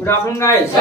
Good afternoon guys.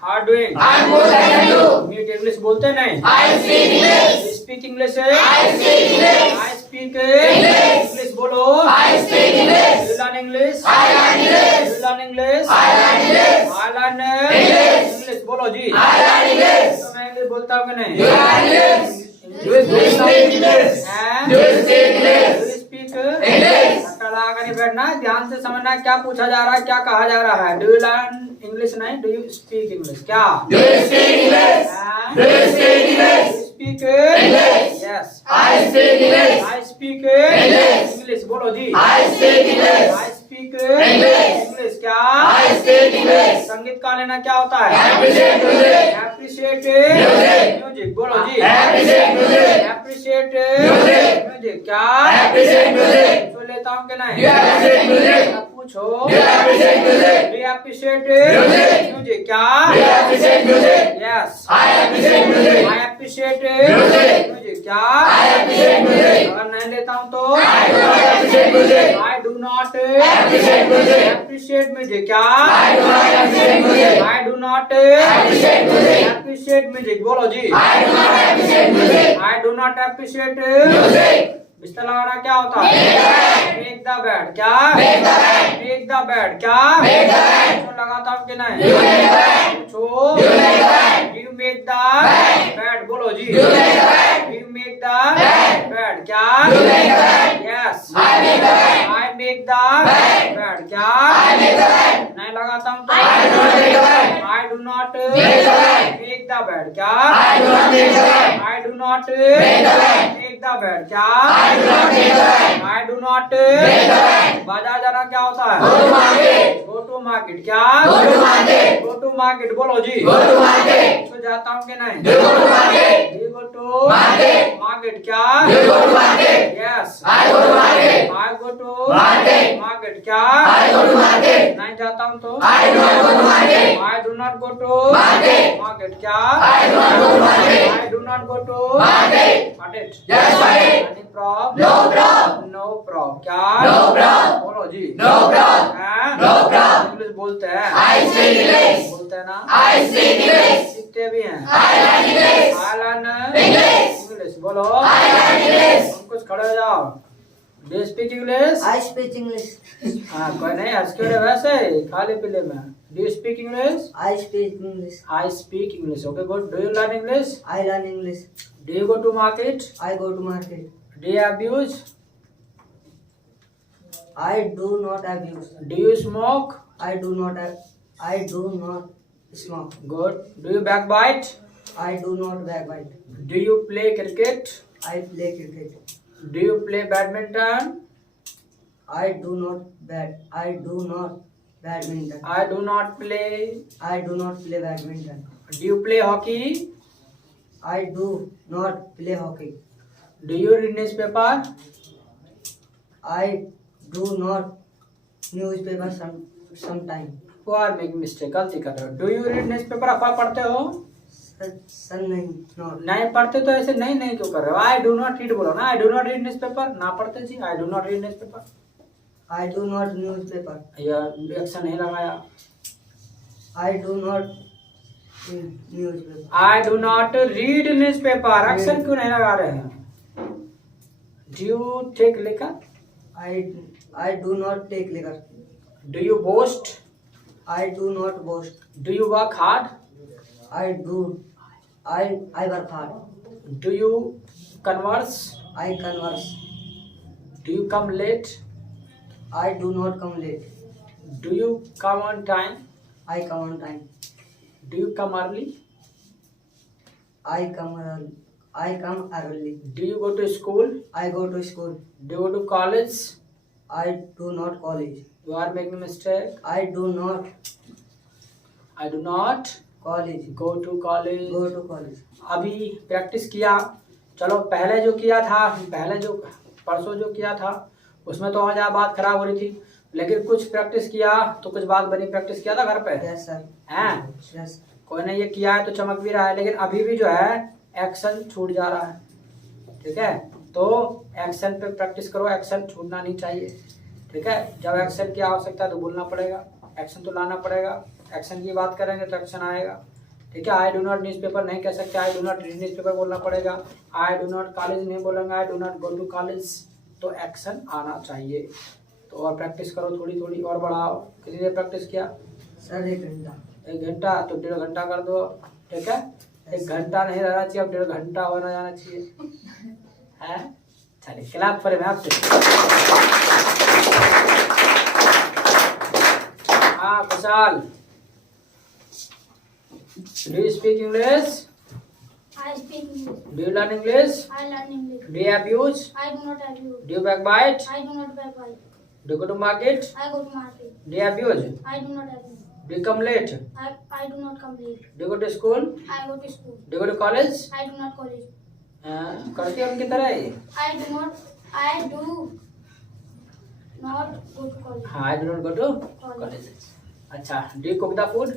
How are doing? I'm good, thank you. मीट English बोलते नहीं? I speak English. Speak English. I speak English. I speak English बोलो। I speak English. You learn English. I learn English. You learn English. I learn English. I learn English। English बोलो जी। I learn English. तो मैं English बोलता हूँ कि नहीं? You learn English. You speak English. हैं? You speak English. You speak English. धक्का लगा कर नहीं बैठना, ध्यान से समझना क्या पूछा जा रहा है, क्या कहा जा रहा है। डू यू लर्न इंग्लिश नहीं, डू यू स्पीक इंग्लिश? क्या? Do you speak English? हैं? Do you speak English? Speak English. Yes. I speak English. I speak English। English बोलो जी। I speak English. I speak English। English. क्या? I speak English. संगीत का लेना क्या होता है? Appreciate music. Appreciate Music। Music बोलो जी। Appreciate music. Appreciate Music। Music. क्या? Appreciate music. तो लेता हूँ कि नहीं? You appreciate music. अब पूछो। You appreciate music. Do you appreciate Music। Music? क्या? You appreciate music. Yes. I appreciate music. I appreciate Music। Music. क्या? I appreciate music. अगर नहीं लेता हूँ तो I do not appreciate music. I do not Appreciate music. Appreciate music. क्या? I do not appreciate music. I do not Appreciate music. Appreciate music बोलो जी। I do not appreciate music. I do not appreciate Music. बिस्तर लगाना क्या होता है? Make the bed. क्या? Make the bed. Make the bed. क्या? Make the bed. तो लगाता हूँ कि नहीं? You make the bed. पूछो। You make the bed. You make the Bed. bed बोलो जी। You make the bed. You make the Bed. bed। क्या? You make the bed. Yes. I make the bed. I make the Bed. bed। क्या? I make the bed. नहीं लगाता हूँ तो I do not make the bed. I do not Make the bed. make the bed। क्या? I do not make the bed. I do not Make the bed. make the bed। क्या? I do not make the bed. I do not Make the bed. बाजार जाना क्या होता है? Go to market. Go to market। क्या? Go to market. Go to market बोलो जी। Go to market. तो जाता हूँ कि नहीं? You go to market. You go to Market. market। क्या? You go to market. Yes. I go to market. I go to Market. market। क्या? I go to market. नहीं जाता हूँ तो I do not go to market. I do not go to Market. market। क्या? I do not go to market. I do not go to Market. Got it? Yes, got it. Any problem? No problem. No problem। क्या? No problem. बोलो जी। No problem. हैं? No problem. English बोलते हैं? I speak English. बोलते हैं ना? I speak English. सीखते भी हैं? I learn English. I learn English. English बोलो। I learn English. हम कुछ खड़े हो जाओ। Do you speak English? I speak English. हाँ कोई नहीं हंस के वैसे खाली पीले में। Do you speak English? I speak English. I speak English. Okay, good. Do you learn English? I learn English. Do you go to market? I go to market. Do you abuse? I do not abuse. Do you smoke? I do not. I do not smoke. Good. Do you backbite? I do not backbite. Do you play cricket? I play cricket. Do you play badminton? I do not bat. I do not badminton. I do not play. I do not play badminton. Do you play hockey? I do not play hockey. Do you read newspaper? I do not newspaper sometime. You are making mistake. गलती कर रहे हो. Do you read newspaper? अखबार पढ़ते हो? Son नहीं. Not. नहीं पढ़ते तो ऐसे नहीं नहीं क्यों कर रहे हो? I do not read बोलो ना. I do not read newspaper. ना पढ़ते जी. I do not read newspaper. I do not newspaper. यह एक्शन नहीं लगाया. I do not newspaper. I do not read newspaper. Action क्यों नहीं लगा रहे हैं? Do you take liquor? I do not take liquor. Do you boast? I do not boast. Do you work hard? I do. I work hard. Do you converse? I converse. Do you come late? I do not come late. Do you come on time? I come on time. Do you come early? I come early. I come early. Do you go to school? I go to school. Do you go to college? I do not college. You are making mistake. I do not I do not college. go to college. Go to college. अभी practice किया. चलो पहले जो किया था, पहले जो परसों जो किया था उसमें तो आज बात खराब हो रही थी, लेकिन कुछ प्रैक्टिस किया तो कुछ बात बनी. प्रैक्टिस किया था घर पे Yes sir. हैं? Yes. कोई ने ये किया है तो चमक भी रहा है, लेकिन अभी भी जो है एक्शन छूट जा रहा है. ठीक है, तो एक्शन पे प्रैक्टिस करो. एक्शन छूटना नहीं चाहिए. ठीक है, जब एक्शन की आवश्यकता है तो बोलना पड़ेगा. एक्शन तो लाना पड़ेगा। एक्शन की बात करेंगे तो एक्शन आएगा। ठीक है, I do not newspaper नहीं कह सकते, I do not read newspaper बोलना पड़ेगा। आई डू नॉट कॉलेज नहीं बोलेंगे, I do not go to college. तो एक्शन आना चाहिए। तो और प्रैक्टिस करो, थोड़ी थोड़ी और बढ़ाओ। कितनी देर प्रैक्टिस किया? सर 1 घंटा। 1 घंटा, तो 1.5 घंटा कर दो। ठीक है, 1 घंटा नहीं रहना चाहिए, अब 1.5 घंटा होना जाना चाहिए। है, चलिए क्लैप करें मैं आपसे। हाँ खुशहाल, do you speak English? I speak English. Do you learn English? I learn English. Do you abuse? I do not abuse. Do you backbite? I do not backbite. Do you go to market? I go to market. Do you abuse? I do not abuse. Do you come late? I do not come late. Do you go to school? I go to school. Do you go to college? I do not college. करती हो उनकी तरह ही? I do not go to college. हाँ, I do not go to college. अच्छा, do you cook the food?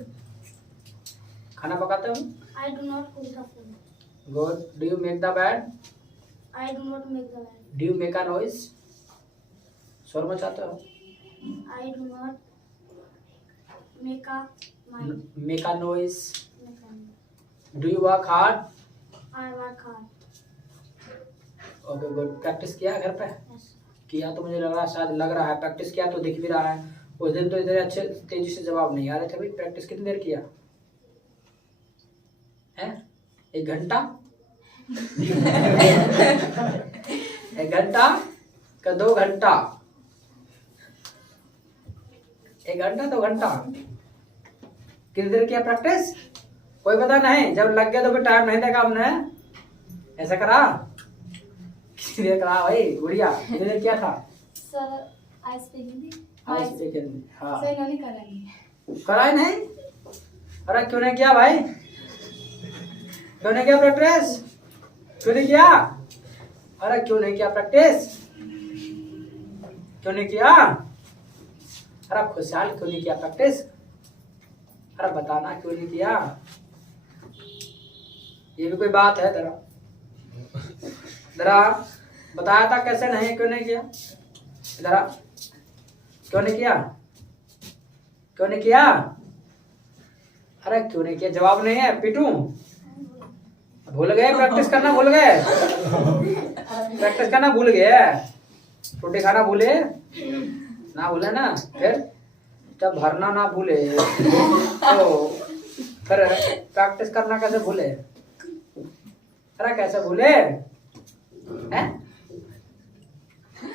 खाना पकाते हो? I do not cook the food. Good. Do you make the bed? I do not make the bed. Do you make a noise? शोर मचाते हो? I do not make a mind. Make a noise. Make a mind. Do you work hard? I work hard. Okay, good. Practice किया घर पे? Yes. किया तो मुझे लग रहा है, शायद लग रहा है प्रैक्टिस किया तो दिख भी रहा है। उस दिन तो इतने अच्छे तेजी से जवाब नहीं आ रहे थे भाई। प्रैक्टिस कितनी देर किया है? 1 घंटा? 1 घंटा का 2 घंटा? 1 घंटा 2 घंटा? कितनी देर किया प्रैक्टिस? कोई पता नहीं। जब लग गया तो फिर टाइम नहीं देखा हमने। ऐसा करा? कितनी देर करा भाई गुड़िया? कितनी देर किया था? Sir I speak Hindi. आज सेकंड। हाँ, सर इन्होंने कराई। करा ही नहीं? अरे क्यों नहीं किया भाई? क्यों नहीं किया प्रैक्टिस? क्यों नहीं किया? अरे क्यों नहीं किया प्रैक्टिस? क्यों नहीं किया? अरे खुशहाल क्यों नहीं किया प्रैक्टिस? अरे बताना क्यों नहीं किया? ये भी कोई बात है? जरा बताया था कैसे नहीं, क्यों नहीं किया? जरा क्यों नहीं किया? क्यों नहीं किया? अरे क्यों नहीं किया? जवाब नहीं है, पीटूं? भूल गए? प्रैक्टिस करना भूल गए? प्रैक्टिस करना भूल गए? रोटी खाना भूले ना? भूले ना? फिर जब भरना ना भूले तो फिर प्रैक्टिस करना कैसे भूले? अरे कैसे भूले हैं?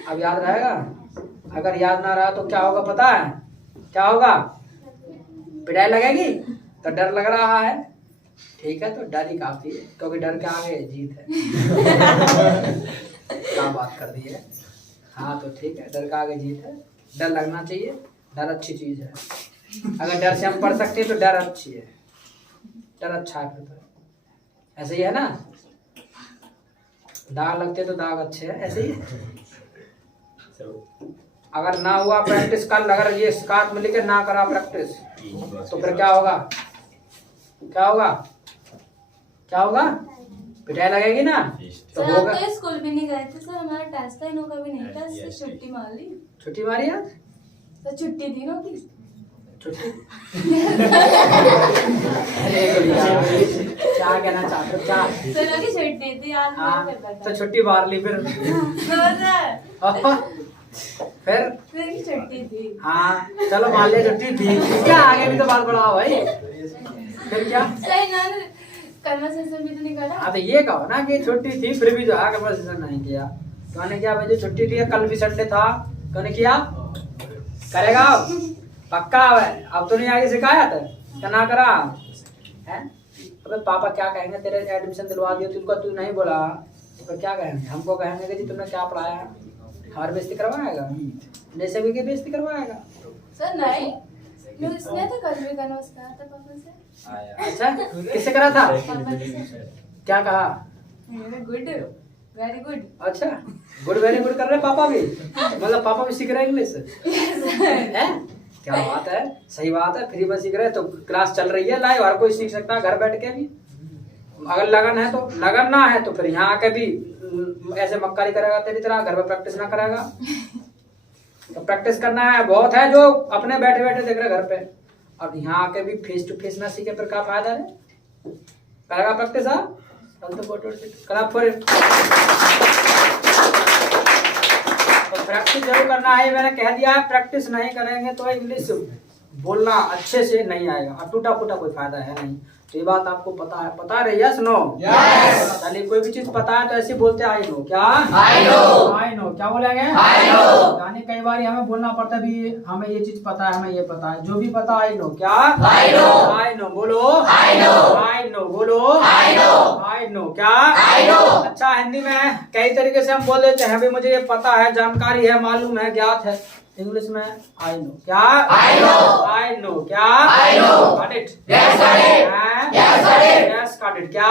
अब याद रहेगा? अगर याद ना रहा तो क्या होगा पता है? क्या होगा? पिटाई लगेगी। तो डर लग रहा है, ठीक है, तो डर ही काफी है, क्योंकि डर के आगे जीत है। क्या बात कर दी है? हाँ तो ठीक है, डर का आगे जीत है। डर लगना चाहिए, डर अच्छी चीज है। अगर डर से हम पढ़ सकते हैं तो डर अच्छी है, डर अच्छा है। फिर तो ऐसे ही है ना, दाग लगते तो दाग अच्छे है, ऐसे ही। अगर ना हुआ प्रैक्टिस कल, अगर ये शिकायत मिली कि ना करा प्रैक्टिस, तो फिर क्या होगा? क्या होगा? क्या होगा? पिटाई लगेगी ना। तो सर होगा। आप तो स्कूल भी नहीं गए थे सर, हमारा टेस्ट था, इनका भी नहीं था, इससे छुट्टी मार ली। छुट्टी मारी आज? तो छुट्टी थी ना की छुट्टी? अरे गुड़िया, क्या कहना चाहते हो? क्या? सर की छुट्टी थी आज। हाँ, तो छुट्टी मार ली फिर? फिर की छुट्टी थी। हाँ चलो मान लिया छुट्टी थी, क्या आगे भी तो बात बढ़ाओ भाई। फिर क्या? सर इन्होंने कन्वर्सेशन भी तो नहीं करा। हाँ तो ये कहो ना कि छुट्टी थी फिर भी जो है कन्वर्सेशन नहीं किया। क्यों नहीं किया भाई? जो छुट्टी थी, कल भी संडे था, क्यों नहीं किया? करेगा अब? पक्का है? अब तो नहीं आगे शिकायत क्या ना करा है? अबे पापा क्या कहेंगे? तेरे एडमिशन दिलवा दिया तुमको, तू नहीं बोला तो क्या कहेंगे? हमको कहेंगे कि जी तुमने क्या पढ़ाया? हमारी बेइज्जती करवाएगा, जैसे भी की बेइज्जती करवाएगा। सर नहीं, इसने तो कल भी कन्वर्स करा था पापा से। अच्छा, किससे करा था? पापा से। क्या कहा? Good, very good. अच्छा, गुड वेरी गुड कर रहे पापा भी? मतलब पापा भी सीख रहे इंग्लिश है? क्या बात है, सही बात है। फ्री में सीख रहे, तो क्लास चल रही है लाइव, हर कोई सीख सकता है घर बैठ के भी। अगर लगन है तो, लगन ना है तो फिर यहाँ आके भी ऐसे मक्कारी करेगा तेरी तरह, घर में प्रैक्टिस ना करेगा। तो प्रैक्टिस करना है, बहुत है जो अपने बैठे बैठे देख रहे घर पे, अब यहाँ आके भी फेस टू फेस ना सीखे फिर क्या फायदा है। करेगा प्रैक्टिस आप करा फिर तो प्रैक्टिस जरूर करना है। मैंने कह दिया है प्रैक्टिस नहीं करेंगे तो इंग्लिश बोलना अच्छे से नहीं आएगा और टूटा फूटा कोई फायदा है नहीं। तो ये बात आपको पता है, पता रहे यस नो? चलिए कोई भी चीज पता है तो ऐसे बोलते आई नो। क्या आई नो क्या बोलेंगे? यानी कई बार हमें बोलना पड़ता है भी हमें ये चीज पता है, हमें ये पता है, जो भी पता आई नो। क्या आई नो बोलो, आई नो बोलो, आई नो क्या। अच्छा हिंदी में कई तरीके से हम बोल देते हैं, अभी मुझे ये पता है, जानकारी है, मालूम है, ज्ञात है। इंग्लिश में आई नो क्या, आई नो क्या, got it, yes got it क्या।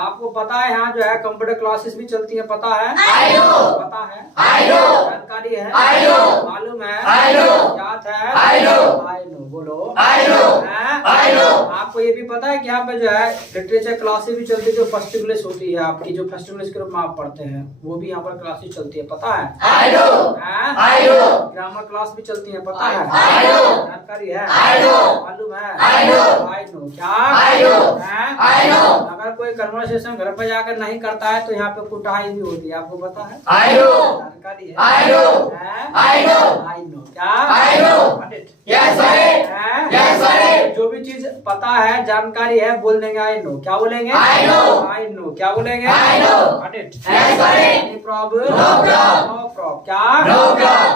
आपको पता है यहाँ जो है कंप्यूटर क्लासेस भी चलती है, पता है, पता है, जानकारी है, मालूम है, याद है, आई नो बोलो। आपको ये भी पता है कि यहाँ पे जो है लिटरेचर क्लासेस भी चलती है, जो फर्स्ट इंग्लिश होती है आपकी, जो फर्स्ट इंग्लिश के रूप में आप पढ़ते हैं, वो भी यहाँ पर क्लासेस चलती है, पता है। ग्रामर क्लास भी चलती है, पता है, जानकारी है, मालूम है, आई नो क्या। अगर कोई कन्वर्सेशन घर पे जाकर नहीं करता है तो यहाँ पे कुटाई भी होती है, आपको पता है, जानकारी है, आई नो क्या। जो भी चीज पता है, जानकारी है, बोल देंगे आई नो। क्या बोलेंगे? आई नो क्या बोलेंगे? Any problem? नो प्रॉब्लम क्या।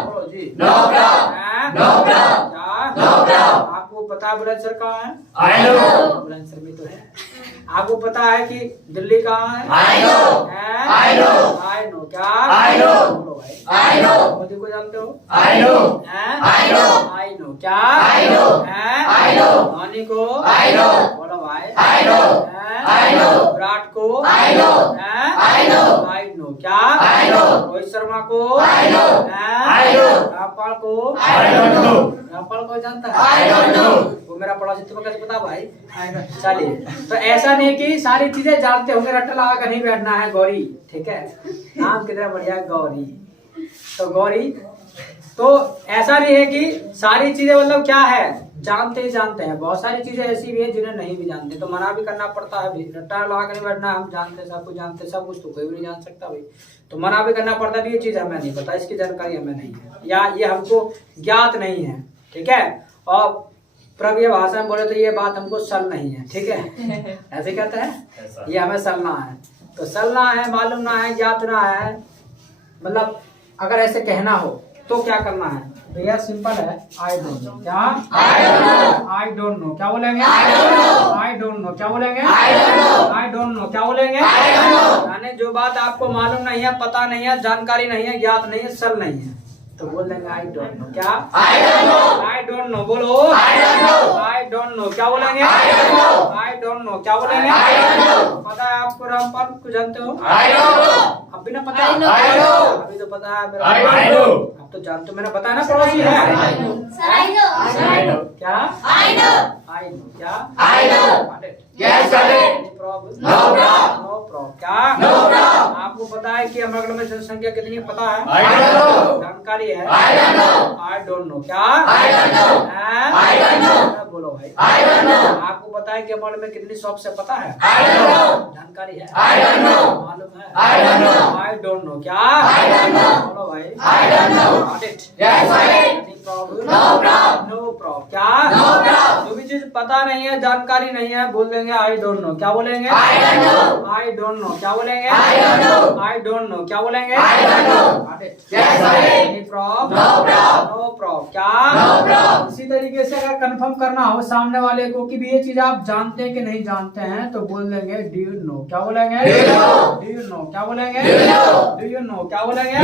बोलो जी, क्या। आपको पता है बुलंदशहर कहाँ है? बुलंदशहर में तो है। आपको पता है कि दिल्ली कहाँ है? आई नो क्या। बोलो भाई, मोदी को जानते हो? आई नो क्या। धोनी को? बोलो भाई, विराट को? आई नो क्या। रोहित शर्मा को? रामपाल को? रामपाल को जानता है? वो मेरा पड़ोसी, तुम्हें कैसे पता भाई? चलिए, तो ऐसा नहीं कि सारी चीजें जानते होंगे, रट्टा लगा कर नहीं बैठना है। गौरी, ठीक है, नाम कितना बढ़िया गौरी। तो गौरी, तो ऐसा नहीं है कि सारी चीजें मतलब क्या है जानते ही जानते हैं, बहुत सारी चीजें ऐसी भी है जिन्हें नहीं भी जानते, तो मना भी करना पड़ता है। रट्टा लगा कर नहीं बैठना, हम जानते सब कुछ, जानते सब कुछ तो कोई भी नहीं जान सकता भाई, तो मना भी करना पड़ता है। ये चीज हमें नहीं पता, इसकी जानकारी हमें नहीं है, या ये हमको ज्ञात नहीं है, ठीक है। और प्रज्ञ भाषा में बोले तो ये बात हमको सल नहीं है, ठीक है, ऐसे कहते हैं, ये हमें सलना है। तो सलना है, मालूम ना है, ज्ञात ना है, मतलब अगर ऐसे कहना हो तो क्या करना है? तो यार सिंपल है, आई डोंट नो। क्या? आई डोंट नो क्या बोलेंगे? आई डोंट नो क्या बोलेंगे? आई डोंट नो क्या बोलेंगे? यानी जो बात आपको मालूम नहीं है, पता नहीं है, जानकारी नहीं है, ज्ञात नहीं है, सल नहीं है, तो बोल देंगे आई डोंट नो। क्या? आई डोंट नो बोलो, आई डोंट नो क्या बोलेंगे? आई डोंट नो क्या बोलेंगे? पता है आपको रामपाल को जानते हो? अब भी ना पता है? अभी तो पता है मेरा, अब तो जानते हो, मैंने बताया ना पड़ोसी है। क्या? आई नो क्या। नो प्रॉब्लम क्या। आपको पता है कि अमरगढ़ में जनसंख्या कितनी पता है? जानकारी है, आई डोंट नो क्या। बोलो भाई, आपको पता है कि अमरगढ़ में कितनी शॉप से पता है? जानकारी है, मालूम है, आई डोंट नो क्या। बोलो भाई, नो प्रॉब्लम क्या। जो भी चीज पता नहीं है, जानकारी नहीं है, बोल देंगे आई डोंट नो। क्या बोलेंगे? आई डोंट नो क्या बोलेंगे? आई डोंट नो क्या बोलेंगे? नो प्रॉब्लम क्या। इसी तरीके से अगर कंफर्म करना हो सामने वाले को कि भी ये चीज आप जानते हैं कि नहीं जानते हैं, तो बोल देंगे डू यू नो। क्या बोलेंगे? डू यू नो क्या बोलेंगे? डू यू नो क्या बोलेंगे?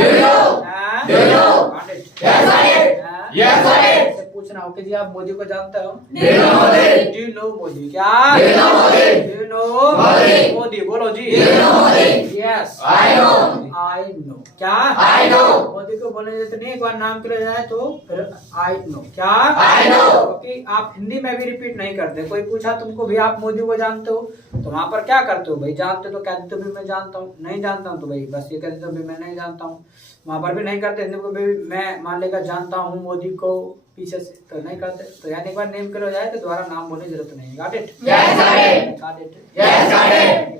पूछना हो कि जी आप मोदी को जानते हो? Do you know Modi. क्या? Do you know Modi. बोलो जी, यस आई नो क्या। मोदी को बोलने देते नहीं, एक बार नाम के लिए जाए तो फिर आई नो क्या। क्योंकि आप हिंदी में भी रिपीट नहीं करते। कोई पूछा तुमको भी आप मोदी को जानते हो, तो वहां पर क्या करते हो भाई? जानते तो कहते तो भी मैं जानता हूँ, नहीं जानता हूँ तो भाई बस ये कहते तो भी मैं नहीं जानता हूँ। वहां पर भी नहीं करते। हिंदी में भी मैं मान लेकर जानता हूँ मोदी को पीछे से, तो नहीं करते। तो यानी एक बार नेम क्लियर हो जाए तो दोबारा नाम बोलने की जरूरत नहीं है। Got it? Yes, got it. Got it? Yes, got it.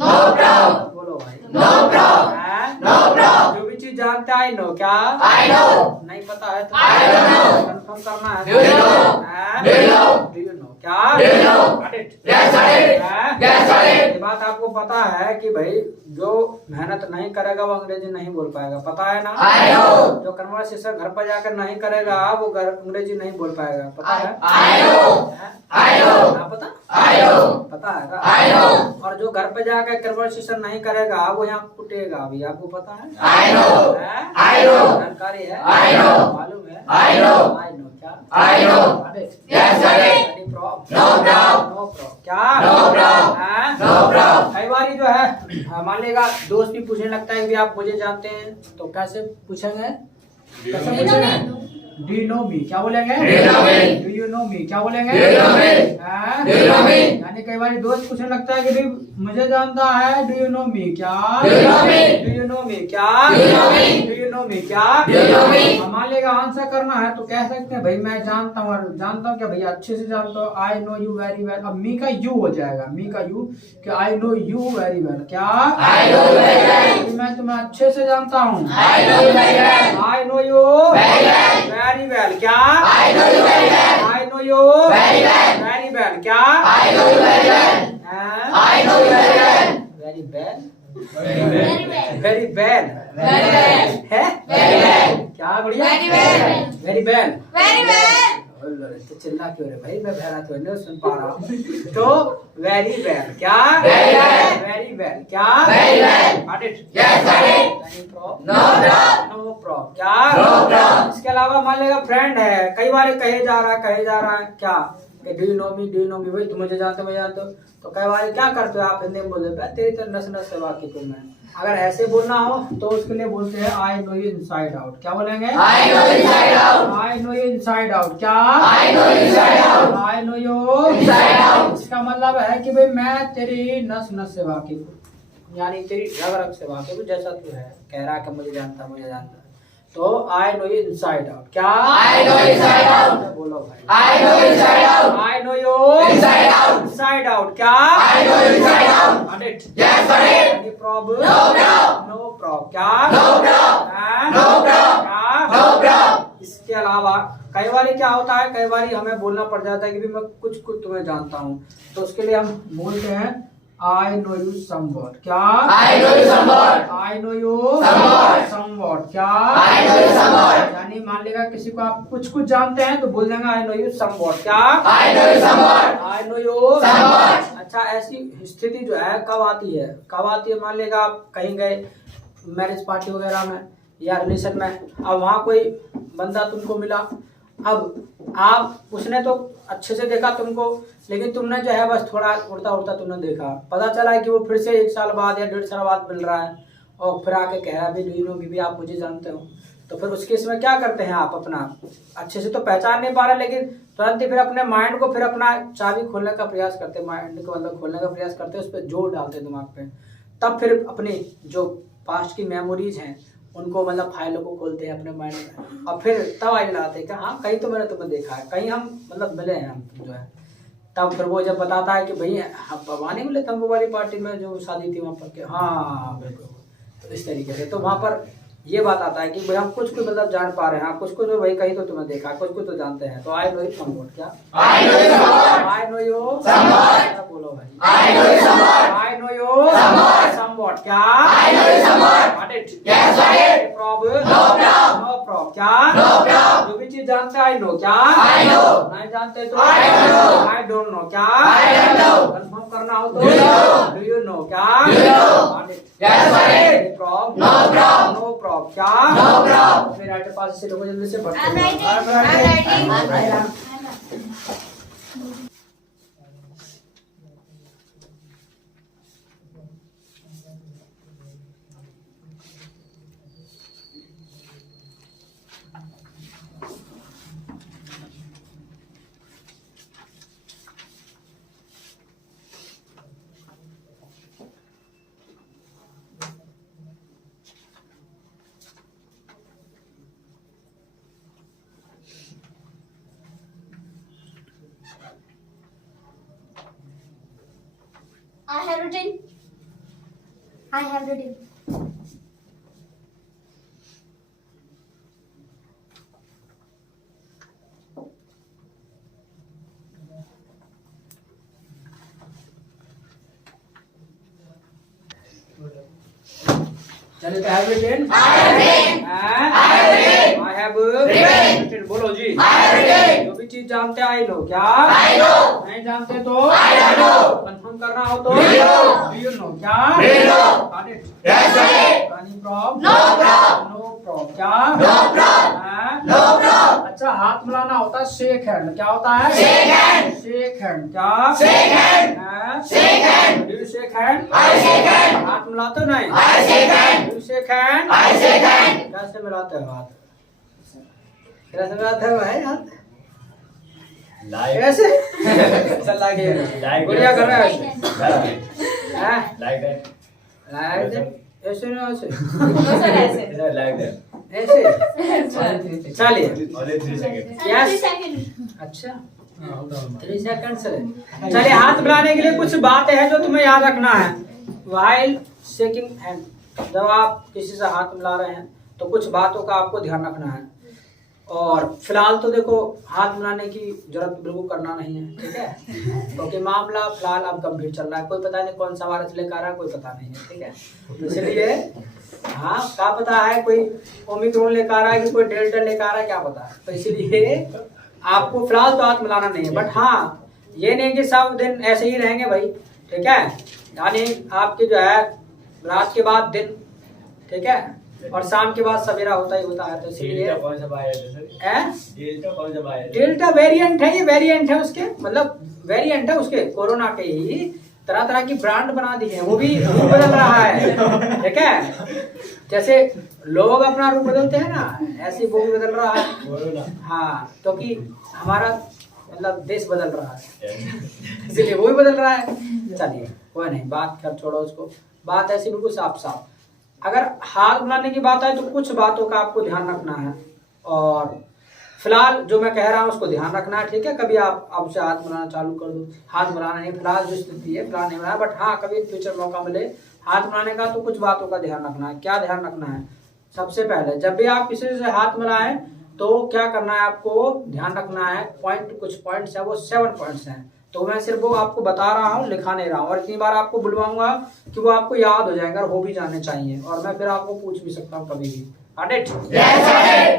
No problem. बोलो भाई। No problem. हैं? No problem. जो भी चीज जानते हैं आई नो, क्या I know. नहीं पता है तो I don't know. कंफर्म करना है। Do you know? हैं? Do you know? Do you know? क्या Do you know? Got it? Yes, got it. हैं? Yes, got it. ये बात आपको पता है कि भाई जो मेहनत नहीं करेगा वो अंग्रेजी नहीं बोल पाएगा, पता है ना? I know. जो कन्वर्सेशन घर पर जाकर नहीं करेगा वो घर अंग्रेजी नहीं बोल पाएगा, पता है? I know. हैं? I know. ना पता? I know. पता है ना? I know. और जो घर पे जाकर कन्वर्सेशन नहीं करेगा वो यहाँ कुटेगा भी, आपको पता है? I know. हैं? I know. जानकारी है? I know. मालूम है? I know. I know क्या? I know. Got it? Yes, got it. Any problem? No problem. No problem. क्या? No problem. हैं? No problem. कई बार जो है मान लेगा दोस्त भी पूछने लगता है कि आप मुझे जानते हैं, तो कैसे पूछेंगे? कैसे पूछेंगे? Do you know me? क्या बोलेंगे? Do you know me? Do you know me? क्या बोलेंगे? Do you know me? हैं? Do you know me? यानी कई बार दोस्त पूछने लगता है कि भाई मुझे जानता है, डू यू नो मी? क्या Do you know me? Do you know me? क्या Do you know me? Do you know me? क्या Do you know me? मान लेगा आंसर करना है तो कह सकते हैं भाई मैं जानता हूँ, और जानता हूँ क्या भैया अच्छे से जानता हूँ, I know you very well. अब मी का यू हो जाएगा, मी का यू कि I know you very well. क्या I know you very well. मैं तुम्हें अच्छे से जानता हूँ, I know you very well. I know you Very well. Very well. क्या I know you very well. I know you Very well. Very well. क्या I know you very well. I know you very well. Very well, Very well. Very well Very well. है, Very well. क्या बढ़िया, Very well. Very well. Very well. तो चिल्ला क्यों रे भाई, मैं बहरा तो नहीं सुन पा रहा हूँ। तो वेरी वेल। क्या Very well. Very well. क्या Very well. Got it? Yes, got it. Any problem? No problem. No problem। क्या No problem. इसके अलावा मान लेगा फ्रेंड है, कई बार कहे जा रहा है क्या do you know me, do you know me, भाई तुम मुझे जानते हो, मुझे जानते हो। तो कई बार क्या करते हो आप हिंदी में बोलते हो तेरी तो नस नस से वाकिफ हूं मैं। अगर ऐसे बोलना हो तो उसके लिए बोलते हैं I no you inside out. क्या बोलेंगे? I know inside out. I know you inside out. क्या I know inside out. I know you Inside out. इसका मतलब है कि भाई मैं तेरी नस नस से वाकिफ हूँ, यानी तेरी रग रग से वाकिफ हूँ, जैसा तू है कह रहा है कि मुझे जानता है। तो I know you inside out. क्या I know inside out. बोलो भाई। I know inside out. I know you Inside out. Inside out. क्या I know inside out. Got it? Yes, got it. Any problem? No problem. No problem। क्या No problem. हैं? No problem. क्या No problem. इसके अलावा कई बार क्या होता है, कई बार हमें बोलना पड़ जाता है कि भी मैं कुछ कुछ तुम्हें जानता हूँ, तो उसके लिए हम बोलते हैं आई नो यू समवॉट। क्या I know you somewhat. I know you Somewhat. Somewhat. क्या I know you somewhat. यानी मान लेगा किसी को आप कुछ कुछ जानते हैं तो बोल देंगे आई नो यू समवॉट। क्या I know you somewhat. I know you Somewhat. अच्छा, ऐसी स्थिति जो है कब आती है, कब आती है? मान लेगा आप कहीं गए मैरिज पार्टी वगैरह में या रिलेशन में, अब वहाँ कोई बंदा तुमको मिला, अब आप उसने तो अच्छे से देखा तुमको, लेकिन तुमने जो है बस थोड़ा उड़ता उड़ता तुमने देखा, पता चला है कि वो फिर से 1 साल बाद या 1.5 साल बाद मिल रहा है और फिर आके कह रहा है डू यू नो भी आप मुझे जानते हो। तो फिर उस केस में क्या करते हैं आप? अपना अच्छे से तो पहचान नहीं पा रहे, लेकिन तुरंत ही फिर अपने माइंड को फिर अपना चाबी खोलने का प्रयास करते हैं, माइंड को मतलब खोलने का प्रयास करते हैं, उस पर जोर डालते हैं दिमाग पे। तब फिर अपनी जो पास्ट की मेमोरीज हैं उनको मतलब फाइलों को खोलते हैं अपने माइंड में, और फिर तब आई लगाते हैं कि हाँ कहीं तो मैंने तुम्हें देखा है, कहीं हम मतलब मिले हैं हम जो है। तब फिर वो जब बताता है कि भाई हम वहाँ नहीं मिले थे, हमको वाली पार्टी में जो शादी थी वहाँ पर के, हाँ बिल्कुल, तो इस तरीके से तो वहाँ पर ये बात आता है कि भाई हम कुछ कुछ मतलब जान पा रहे हैं, कुछ कुछ भाई कहीं तो तुम्हें देखा, कुछ कुछ तो जानते हैं। तो आई नो यू समवॉट। क्या I know you somewhat. I know you Somewhat. बोलो भाई। I know you somewhat. I know you Somewhat. Somewhat. क्या I know you somewhat. Got it? Yes, got it. Problem No problem. No problem. क्या No problem. जो भी चीज जानते हैं I know. क्या I know. नहीं जानते तो I don't know. I don't know. क्या I don't know. कंफर्म करना हो तो Do you know? Do you know. क्या Do you know? Got it? Yes, got it. Problem No problem. No problem. क्या No problem. फिर right पास से लोगों जल्दी से पढ़ते I'm हैं। writing. I'm I'm writing. writing. Right on. I have written. I have written. चलिए तो have written. I have written. I have written. I have written. बोलो जी. I have written. जो भी चीज जानते हैं I know. क्या? I know. नहीं जानते तो? I don't know. कंफर्म करना हो तो? Do you know? Do you know? क्या? Do you know? Got it. Yes, got it. Any problem? No problem. No problem. क्या? No problem. हाँ? No problem. अच्छा हाथ मिलाना होता है शेक हैंड. क्या होता है? Shake hand. Shake hand. क्या? Shake hand. हाँ? Shake hand. Do you shake hand? I shake hand. हाथ मिलाते हो नहीं? I shake hand. Do you shake hand? I shake hand. कैसे मिलाते हो हाथ? कैसे मिलाते हो भाई हाथ? ऐसे? चला गया. गुड़िया कर रहा है ऐसे. हाँ? Like that. ऐसे? ऐसे नहीं ऐसे? Like that. ऐसे? चलिए. Only 3 seconds. Yes. 3 seconds. अच्छा 3 सेकंड से चलिए हाथ मिलाने के लिए कुछ बातें हैं जो तुम्हें याद रखना है. While shaking hand, जब आप किसी से हाथ मिला रहे हैं तो कुछ बातों का आपको ध्यान रखना है. और फिलहाल तो देखो हाथ मिलाने की जरूरत बिल्कुल करना नहीं है, ठीक है, क्योंकि मामला फिलहाल अब गंभीर चल रहा है. कोई पता नहीं कौन सा वायरस लेकर आ रहा है, कोई पता नहीं है, ठीक है. तो इसलिए हाँ क्या पता है कोई ओमिक्रॉन लेकर आ रहा है कि कोई डेल्टा लेकर आ रहा है, क्या पता है. तो इसलिए आपको फिलहाल तो हाथ मिलाना नहीं है. बट हाँ ये नहीं कि सब दिन ऐसे ही रहेंगे भाई, ठीक है. यानी आपके जो है रात के बाद दिन, ठीक है, और शाम के बाद सवेरा होता ही होता है. तो इसलिए डेल्टा कौन सा वायरस है सर? डेल्टा कौन सा वायरस? डेल्टा वेरिएंट है, ये वेरिएंट है उसके, मतलब वेरिएंट है उसके. कोरोना के ही तरह तरह की ब्रांड बना दी है, वो भी रूप बदल रहा है, ठीक है. जैसे लोग अपना रूप बदलते हैं ना, ऐसे वो भी बदल रहा है. कोरोना. हाँ क्योंकि हमारा मतलब देश बदल रहा है, इसलिए वो भी बदल रहा है. चलिए कोई नहीं, बात कर छोड़ो उसको. बात ऐसी बिल्कुल साफ साफ. अगर हाथ मिलाने की बात है तो कुछ बातों का आपको ध्यान रखना है. और फिलहाल जो मैं कह रहा हूँ उसको ध्यान रखना है, ठीक है. कभी आप अब से हाथ मिलाना चालू कर दो. हाथ मिलाना नहीं, फिलहाल जो स्थिति है फिलहाल नहीं मिलाना. बट हाँ कभी फ्यूचर मौका मिले हाथ मिलाने का तो कुछ बातों का ध्यान रखना है. क्या ध्यान रखना है? सबसे पहले जब भी आप किसी से हाथ मिलाएं तो क्या करना है, आपको ध्यान रखना है. कुछ पॉइंट्स है, वो 7 पॉइंट्स हैं. तो मैं सिर्फ वो आपको बता रहा हूँ, लिखा नहीं रहा हूँ. और इतनी बार आपको बुलवाऊंगा कि वो आपको याद हो जाएगा और हो भी जाने चाहिए. और मैं फिर आपको पूछ भी सकता हूँ कभी भी. Yes,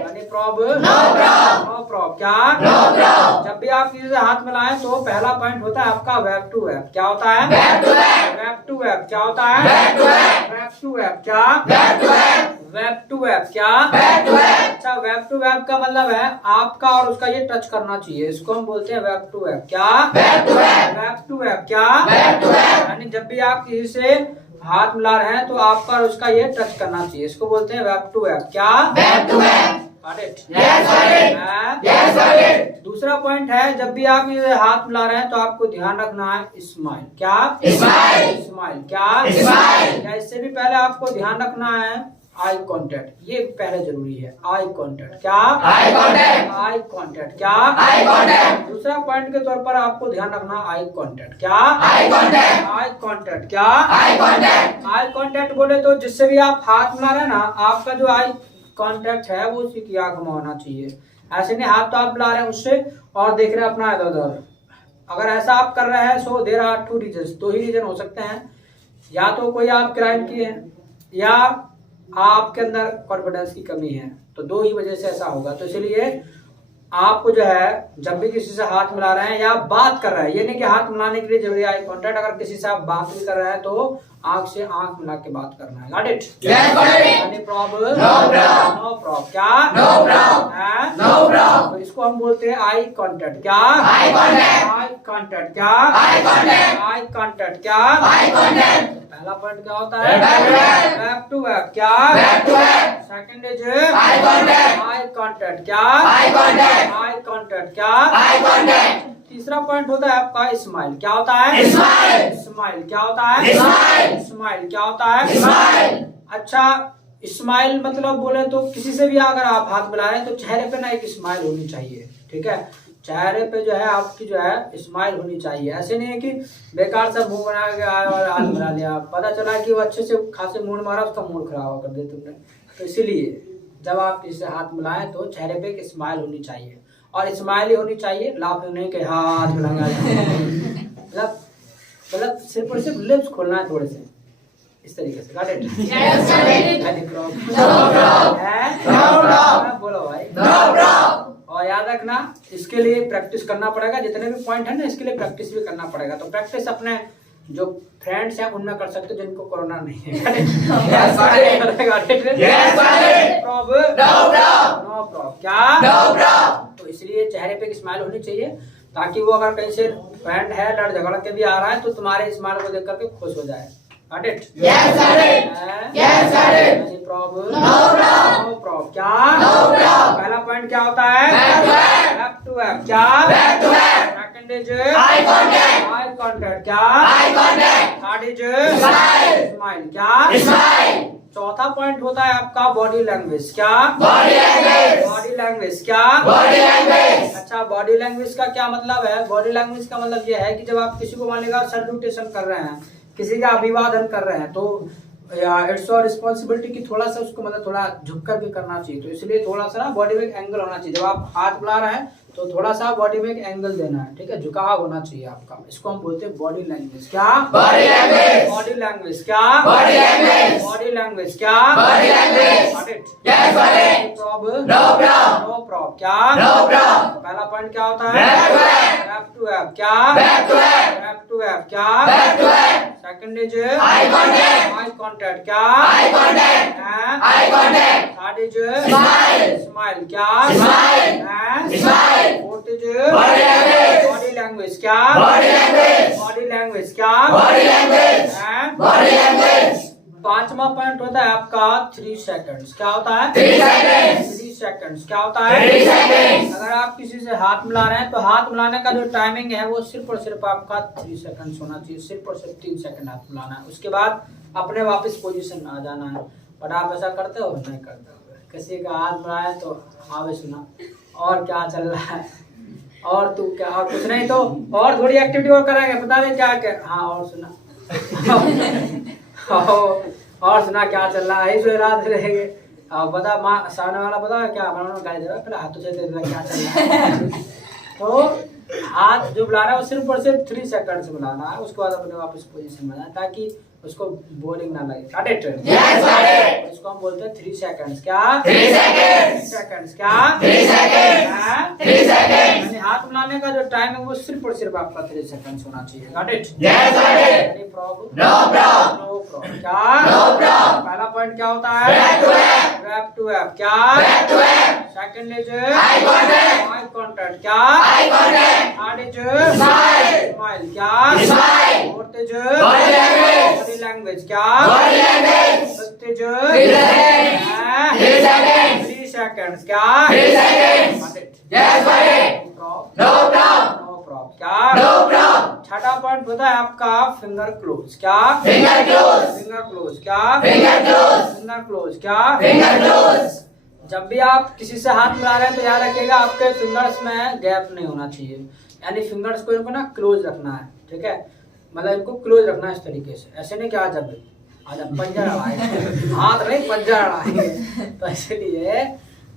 any problem? No problem. No problem. क्या? No problem. जब भी आप किसी से हाथ मिलाएं तो पहला पॉइंट होता है आपका वेब टू वेब. क्या होता है? Web to web. Web to web. क्या होता है? Web to web. Web to web. क्या? Web to web. Web to web. क्या? Web to web. Web to to वेब का मतलब है आपका और उसका ये टच करना चाहिए. इसको हम बोलते हैं वेब टू वेब. क्या? Web to web. Web to web. क्या? Web to web. यानी जब भी आप किसी से हाथ मिला रहे हैं तो आपका उसका ये टच करना चाहिए. इसको बोलते हैं वेब टू वेब. क्या? Web to web. Got it? Yes, got it. Yes, got it. दूसरा पॉइंट है जब भी आप ये हाथ मिला रहे हैं तो आपको ध्यान रखना है स्माइल. क्या? स्माइल. स्माइल. क्या? स्माइल. या इससे भी पहले आपको ध्यान रखना है आई कॉन्टेक्ट. ये पहले जरूरी है. Eye contact. क्या? Eye contact. Eye contact. क्या? Eye contact. दूसरा पॉइंट के तौर पर आपको ध्यान रखना आई कॉन्टेक्ट. क्या? Eye contact. Eye contact. क्या? Eye contact. आई कॉन्टेक्ट बोले तो जिससे भी आप हाथ मिला रहे हैं ना, आपका जो आई कॉन्टेक्ट है वो उसी की आंख में होना चाहिए. ऐसे नहीं हाथ तो आप मिला रहे हैं उससे और देख रहे हैं अपना इधर उधर. अगर ऐसा आप कर रहे हैं सो देयर आर 2 रीजन. 2 ही रीजन हो सकते हैं. या तो कोई आप क्राइम किए हैं या आपके अंदर कॉन्फिडेंस की कमी है. तो 2 ही वजह से ऐसा होगा. तो इसलिए आपको जो है जब भी किसी से हाथ मिला रहे हैं या बात कर रहे हैं, ये नहीं कि हाथ मिलाने के लिए जरूरी आई कॉन्टेक्ट. अगर किसी से आप बात भी कर रहे हैं तो आंख से आंख मिला के बात करना है. Got it? Yes, got it. Any problem? No problem. No problem. क्या? No problem. No problem. तो इसको हम बोलते हैं आई कॉन्टेक्ट. क्या? Eye contact. आई कॉन्टेक्ट. क्या? Eye contact. आई कॉन्टेक्ट. क्या? Eye contact. पहला पॉइंट क्या होता है? Web to web. Web two web. क्या? Web to web. Second is Eye contact. I contact. क्या? Eye contact. आई कॉन्टेक्ट. क्या? Eye contact. तीसरा पॉइंट होता है आपका स्माइल. क्या होता है? Smile. स्माइल. क्या होता है? Smile. स्माइल. क्या होता है? Smile. अच्छा स्माइल मतलब बोले तो किसी से भी अगर आप हाथ मिला रहे हैं तो चेहरे पे ना एक स्माइल होनी चाहिए. ठीक है। चेहरे पे जो है आपकी जो है स्माइल होनी चाहिए। ऐसे नहीं है कि बेकार सा मुंह बना के आया और हाथ बना लिया, पता चला कि वो अच्छे से खासे मूड मारा, उसका मूड खराब कर दिया तुमने। तो इसीलिए जब आप इससे हाथ मिलाएं तो चेहरे पे एक स्माइल होनी चाहिए, और स्माइल ही होनी चाहिए, लाफिंग नहीं कि हाथ मिलाना। मतलब सिर्फ और सिर्फ लिप्स खोलना है थोड़े से, इस तरीके से। Got it? Yes, got it. No problem. बोलो भाई। No problem. और याद रखना, इसके लिए प्रैक्टिस करना पड़ेगा। जितने भी पॉइंट है ना, इसके लिए प्रैक्टिस भी करना पड़ेगा। तो प्रैक्टिस अपने जो फ्रेंड्स हैं उनमें कर सकते हो जिनको कोरोना नहीं है। Yes, got it. Yes, got it. Problem? No problem. No problem. क्या? No problem. तो इसलिए चेहरे पे एक स्माइल होनी चाहिए, ताकि वो अगर कहीं से फ्रेंड है लड़ झगड़ के भी आ रहा है तो तुम्हारे स्माइल को देख करके खुश हो जाए। Got it? Yes, got it. Yes, got it. Any problem? No problem. No problem. क्या? No problem. पहला पॉइंट क्या होता है? Back to back. Back to back. क्या? Back to back. Second is Eye contact. Eye contact. क्या? Eye contact. Third is Smile. Smile. क्या? Smile. चौथा point होता है आपका बॉडी लैंग्वेज। क्या? Body language. Body language. क्या? Body language. अच्छा, बॉडी लैंग्वेज का क्या मतलब है? बॉडी लैंग्वेज का मतलब ये है कि जब आप किसी को मान लीजिएगा सैल्यूटेशन कर रहे हैं, किसी का अभिवादन कर रहे हैं, तो इट्स योर रिस्पॉन्सिबिलिटी कि थोड़ा सा उसको मतलब थोड़ा झुक कर के करना चाहिए। तो इसलिए थोड़ा सा ना बॉडी में एक एंगल होना चाहिए। जब आप हाथ बुला रहे हैं तो थोड़ा सा बॉडी में एक एंगल देना है, ठीक है, झुकाव होना चाहिए आपका। इसको हम बोलते हैं बॉडी लैंग्वेज। क्या? Body language. Body language. क्या? Body language. Body language. क्या? Body language. Got it? Yes, got it. Problem? No problem. No problem. क्या? No problem. पहला पॉइंट क्या होता है? Back to back. Back to back. क्या? Back to back. Back to back. क्या? Back to back. Second is Eye contact. Eye contact. क्या? Eye contact. हैं? Eye contact. Third is Smile. Smile. क्या? Smile. हैं? Smile. Fourth is Body language. Body language. क्या? Body language. Body language. क्या? Body language. हैं? Body language. पांचवा point होता है आपका 3 सेकंड्स। क्या होता है? 3 seconds. 3 सेकंड्स। क्या होता है? 3 seconds. अगर आप किसी से हाथ मिला रहे हैं तो हाथ मिलाने का जो टाइमिंग है वो सिर्फ और सिर्फ आपका 3 सेकंड्स होना चाहिए। सिर्फ और सिर्फ 3 सेकंड हाथ मिलाना है, उसके बाद अपने वापस पोजीशन में आ जाना है। और आप ऐसा करते हो? नहीं करते हो। किसी का हाथ मिलाया तो हाँ भाई सुना, और क्या चल रहा है, और तू क्या, और कुछ नहीं तो और थोड़ी एक्टिविटी और कराएंगे, बता दें क्या क्या। हाँ और सुना और सुना क्या चल रहा है, इस रात रहेंगे। बता माँ सामने वाला बता क्या गाली दे रहा है, पहले हाथों से दे देना क्या चल रहा है। तो हाथ जो बुला रहा है वो सिर्फ और सिर्फ 3 सेकंड्स बुलाना है, उसके बाद अपने वापस पोजीशन में जाना, ताकि उसको बोरिंग ना लगे। Got it? Yes, got it. इसको हम बोलते हैं 3 सेकंड्स। क्या? 3 seconds. 3 सेकंड्स। क्या? 3 seconds. हाँ? 3 seconds. यानी हाथ मिलाने का जो टाइम है वो सिर्फ और सिर्फ आपका 3 सेकंड्स होना चाहिए। Got it? Yes, got it. Any problem? No problem. No problem. क्या? No problem. पहला पॉइंट क्या होता है? Back to back. Back to back. क्या? Back to back. Second is Eye contact. Eye contact. क्या? Eye contact. Third is Smile. Smile. क्या? Smile. Fourth is Body language. Body language. क्या? Body language. Fifth is 3 seconds. 3 seconds. 3 seconds. क्या? 3 seconds. Got it? Yes, got it. No problem. No problem. क्या? No problem. छठा point होता है आपका finger close. क्या? Finger close. Finger close. क्या? Finger close. Finger close. क्या? Finger close. जब भी आप किसी से हाथ मिला रहे हैं तो याद रखिएगा आपके फिंगर्स में गैप नहीं होना चाहिए, यानी फिंगर्स को इनको ना क्लोज रखना है, ठीक है, मतलब इनको क्लोज रखना है इस तरीके से। ऐसे नहीं कि आज पंजा लड़ाएंगे, हाथ नहीं पंजा लड़ाएंगे। तो इसलिए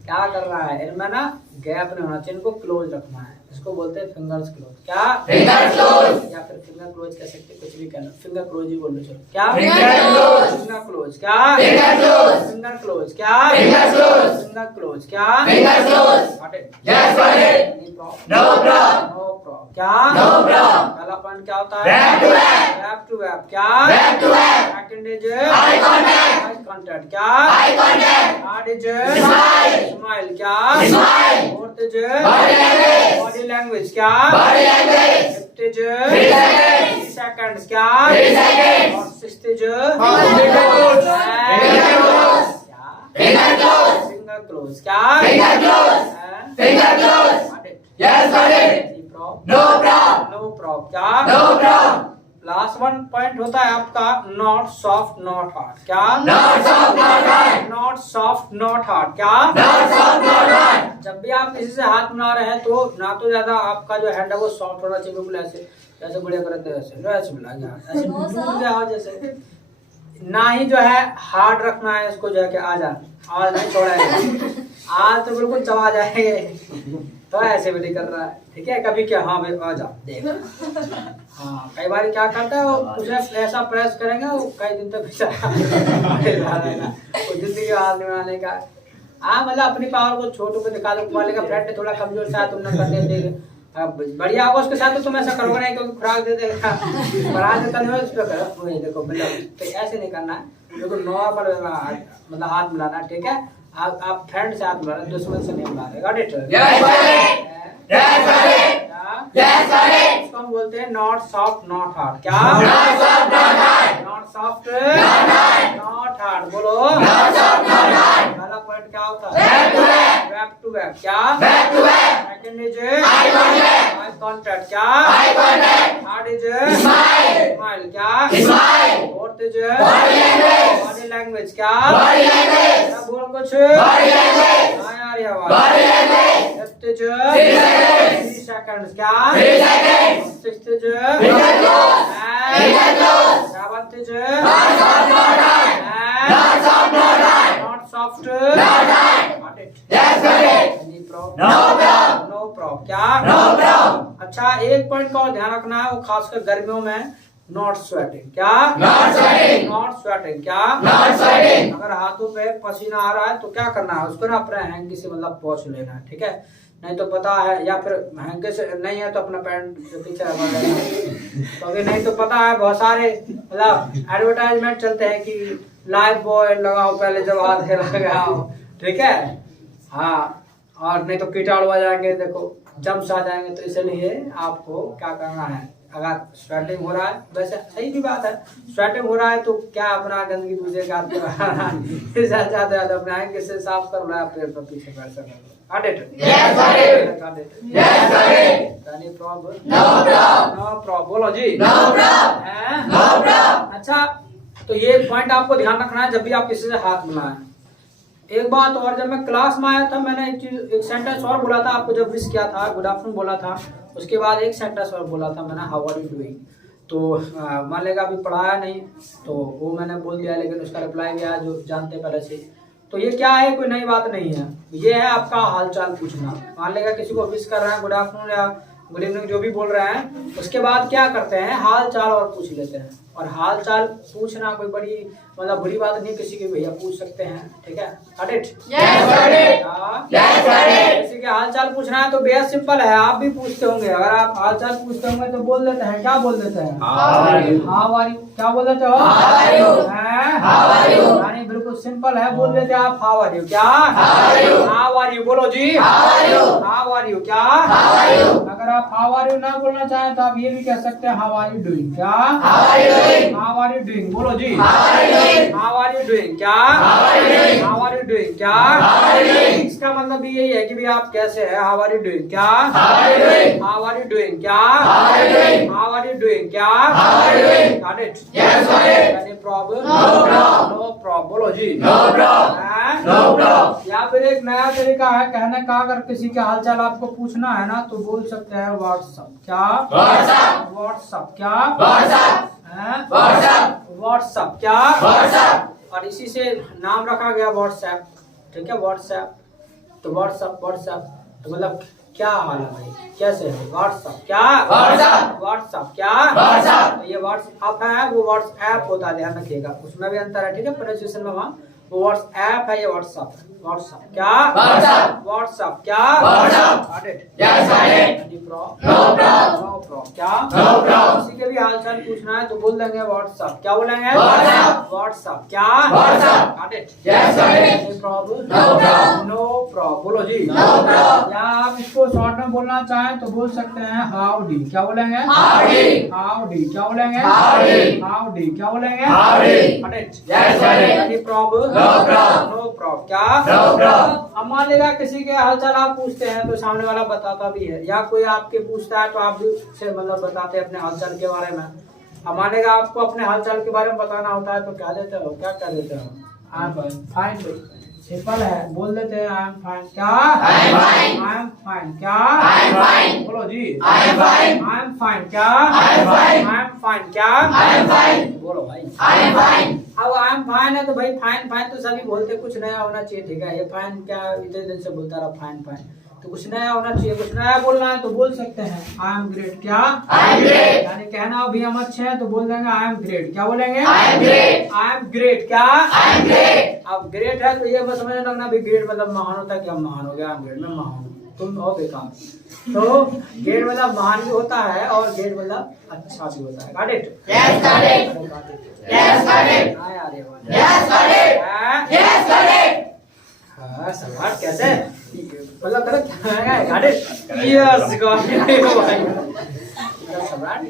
क्या कर रहा है, इनमें ना गैप नहीं होना चाहिए, इनको क्लोज रखना है। इसको बोलते हैं फिंगर्स क्लोज। क्या? Finger close. या फिर फिंगर क्लोज कह सकते हैं, कुछ भी कहना, फिंगर क्लोज ही बोल लो चलो। क्या? Finger close. Finger close. क्या? Finger close. Finger close. क्या? Finger close. Finger close. क्या? Finger close. Got it? Yes, got it. Any problem? No problem. No problem. क्या? No problem. पहला पॉइंट क्या होता है? Back to back. Back to back. क्या? Back to back. Second is Eye contact. Eye contact. क्या? Eye contact. Third is Smile. Smile. क्या? Smile. Fourth is Body language. Body language. क्या? Body language. Fifth is 3 seconds. 3 seconds. क्या? 3 seconds. और sixth is Finger close. Finger close. क्या? Finger close. Finger close. क्या? Finger close. हैं? Finger close. Got it? Yes, got it. Any problem? No problem. No problem. क्या? No problem. Last one point होता है आपका not soft not hard. क्या? Not soft, not hard. Not soft not hard. क्या? Not soft, not hard. जब भी आप किसी से हाथ मिला रहे हैं तो ना तो ज्यादा आपका जो हैंड है वो सॉफ्ट होना चाहिए, बिल्कुल ऐसे जैसे बढ़िया करते हैं ऐसे ऐसे मिला गया ऐसे डूब गया हो जैसे, ना ही जो है हार्ड रखना है इसको, जो है कि आजा आवाज नहीं छोड़ेगा, आज तो बिल्कुल चबा जाएंगे, तो ऐसे भी नहीं कर रहा है। ठीक है, कभी क्या हाँ भाई आजा देख। हाँ कई बार क्या करता है वो उसे ऐसा प्रेस करेंगे वो कई दिन तक जिंदगी हाथ नहीं बनाने का। हाँ मतलब अपनी पावर को छोटू को दिखा दो, वाले का फ्रेंड थोड़ा कमजोर सा तुम न करते देख बढ़िया होगा उसके साथ तो तुम ऐसा करोगे नहीं क्योंकि खुराक दे देगा, पर आज कल हो उस पर करो वही देखो मतलब, तो ऐसे नहीं करना है, बिल्कुल नॉर्मल मतलब हाथ मिलाना। ठीक है, आप फ्रेंड से हाथ मिला रहे, दुश्मन से नहीं मिला रहे। Got it? Yes, got it. Yes, got it. Yes, got it. इसको हम बोलते हैं नॉट सॉफ्ट नॉट हार्ड। क्या? Not soft, not hard. Not soft Not hard. Not hard. बोलो। Not soft, not hard. पहला पॉइंट क्या होता है? Back to back. Back to back. क्या? Back to back. Second is Eye contact. Eye contact. क्या? Eye contact. Third is Smile. Smile. क्या? Smile. Fourth is Body language. Body language. क्या? Body language. सब बोल कुछ। Body language. हाँ यार ये आवाज। Body language. Fifth is 3 seconds. 3 seconds. क्या? 3 seconds. Sixth is Finger close. Finger close. Seventh is Not soft, not hard. Not soft, not hard. Not soft Not hard. Got it? Yes, got it. Any No problem? problem. No problem. क्या? No problem. अच्छा एक point का और ध्यान रखना है, वो खासकर गर्मियों में नॉट स्वेटिंग। क्या? Not sweating. Not sweating. क्या? Not sweating. अगर हाथों पे पसीना आ रहा है तो क्या करना है, उसको ना अपने हैंकी से मतलब पोंछ लेना है। ठीक है, नहीं तो पता है, या फिर हैंकी से नहीं है तो अपना पैंट से पीछे रगड़ लेना, क्योंकि नहीं तो पता है बहुत सारे मतलब एडवर्टाइजमेंट चलते हैं कि लाइफ बॉय लगाओ पहले जब हाथ लगाओ। ठीक है, हाँ, और नहीं तो कीटाणु आ जाएंगे, देखो जम्स आ जाएंगे, तो इसलिए आपको क्या करना है, अगर स्वेटिंग हो रहा है, वैसे सही भी बात है, स्वेटिंग हो रहा है तो क्या अपना गंदगी दूसरे का ज्यादा अपना हैंकी से साफ कर रहा है, पेड़ पर पीछे बैठ सकते। Got it? Yes, got it. Got it. Yes, got it. Any problem? No problem. No problem. बोलो जी। No problem. हैं? No problem. अच्छा, तो ये पॉइंट आपको ध्यान रखना है जब भी आप किसी से हाथ मिलाएं। एक बात और, जब मैं क्लास में आया था मैंने एक सेंटेंस और बोला था आपको, जब विश किया था, गुड आफ्टरनून बोला था, उसके बाद एक सेंटेंस और बोला था मैंने, हाउ आर यू डूइंग। तो मान लेगा अभी पढ़ाया नहीं तो वो मैंने बोल दिया, लेकिन उसका रिप्लाई भी आया जो जानते पहले से। तो ये क्या है, कोई नई बात नहीं है, ये है आपका हालचाल पूछना। मान लेगा किसी को विश कर रहे हैं, गुड आफ्टरनून या गुड इवनिंग जो भी बोल रहे हैं, उसके बाद क्या करते हैं, हाल चाल और पूछ लेते हैं। और हाल चाल पूछना कोई बड़ी मतलब बुरी बात नहीं, किसी के भैया पूछ सकते हैं। ठीक है, got it? Yes, got it. Yes, got it. किसी के हाल चाल पूछना है तो बेहद सिंपल है, आप भी पूछते होंगे, अगर आप हाल चाल पूछते होंगे तो बोल देते हैं, क्या बोल देते हैं, How are you? How are you. क्या बोल देते हो, How are you? हैं? How are you? यानी बिल्कुल सिंपल है, बोल देते हैं आप हाउ आर यू। क्या? How are you? How are you बोलो जी। How are you? How are you. क्या? How are you? अगर आप हाउ आर यू ना बोलना चाहें तो आप ये भी कह सकते हैं, हाउ आर यू डूइंग। क्या? How are you doing? How are you doing बोलो जी। How are you doing? How are you doing. क्या? How are you doing? How are you doing. क्या? How are you doing? इसका मतलब भी यही है कि भी आप कैसे हैं, हाउ आर यू डूइंग। क्या? How are you doing? How are you doing. क्या? How are you doing? How are you doing. क्या? How are you doing? Got it? Yes, got it. Any problem? No problem. No problem बोलो जी। No problem. हैं? No problem. या फिर एक नया तरीका है कहने का, अगर किसी के हालचाल आपको पूछना है ना तो बोल सकते हैं व्हाट्सअप। क्या? WhatsApp. व्हाट्सअप। क्या? WhatsApp. हैं? WhatsApp. व्हाट्सअप। क्या? WhatsApp. और इसी से नाम रखा गया व्हाट्सएप। ठीक है, व्हाट्सएप, तो व्हाट्सएप व्हाट्सएप तो मतलब क्या हाल है भाई, कैसे है, व्हाट्सएप। क्या? WhatsApp. व्हाट्सएप। क्या? WhatsApp. तो ये व्हाट्सएप है, वो व्हाट्सएप होता है, ध्यान रखिएगा, उसमें भी अंतर है। ठीक है, प्रोनाउंसिएशन में वहाँ वो व्हाट्सएप है, ये व्हाट्सएप है। व्हाट्सएप। क्या? WhatsApp. व्हाट्सएप। क्या? WhatsApp. Got it? Yes, got it. Any problem? No problem. No problem. क्या? No problem. किसी के भी हालचाल पूछना है तो बोल देंगे व्हाट्सएप। क्या बोलेंगे? WhatsApp. व्हाट्सएप। क्या? WhatsApp. Got it? Yes, got it. Any problem? No problem. No problem. बोलो जी। No problem. या आप इसको शॉर्ट में बोलना चाहें तो बोल सकते हैं हाउडी। क्या बोलेंगे? Howdy. हाउडी। क्या बोलेंगे? Howdy. हाउडी। क्या बोलेंगे? Howdy. Got it? Yes, got it. Any problem? No problem. No problem. क्या? No problem. अब मान लेगा किसी के हालचाल आप पूछते हैं तो सामने वाला बताता भी है, या कोई आपके पूछता है तो आप भी उसे मतलब बताते हैं अपने हालचाल के बारे में। हमारे का आपको अपने हाल चाल के बारे में बताना होता है तो क्या देते हो, क्या कह देते हो? आई एम फाइन। सिंपल है, बोल देते हैं आई एम फाइन। क्या? I am fine. क्या? I am fine. बोलो जी। I am fine. I am fine. क्या? I am fine. I am fine. क्या? I am fine. बोलो भाई। I am fine. अब आई एम फाइन है तो भाई फाइन फाइन तो सभी बोलते, कुछ नया होना चाहिए, ठीक है? ये फाइन क्या इतने दिन से बोलता रहा फाइन फाइन, तो कुछ नया होना चाहिए, कुछ नया बोलना है तो बोल सकते हैं आई एम ग्रेट। क्या? I am great. यानी कहना अभी हम अच्छे हैं तो बोल देंगे आई एम ग्रेट। क्या बोलेंगे? I am great. I am great. क्या? I am great. अब ग्रेट है तो ये बस समझ लगना भी ग्रेट मतलब महान होता है कि हम महान हो गया, आई एम ग्रेट, मैं महान हूँ, तुम हो बेकार। तो ग्रेट मतलब महान भी होता है और ग्रेट मतलब अच्छा भी होता है। Got it? Yes, got it. Yes, got it. हाँ यार ये बात। Yes, got it. Yes, got it. हाँ सवाल कैसे मतलब करेक्ट है? Got it? Yes got it भाई। मतलब सवाल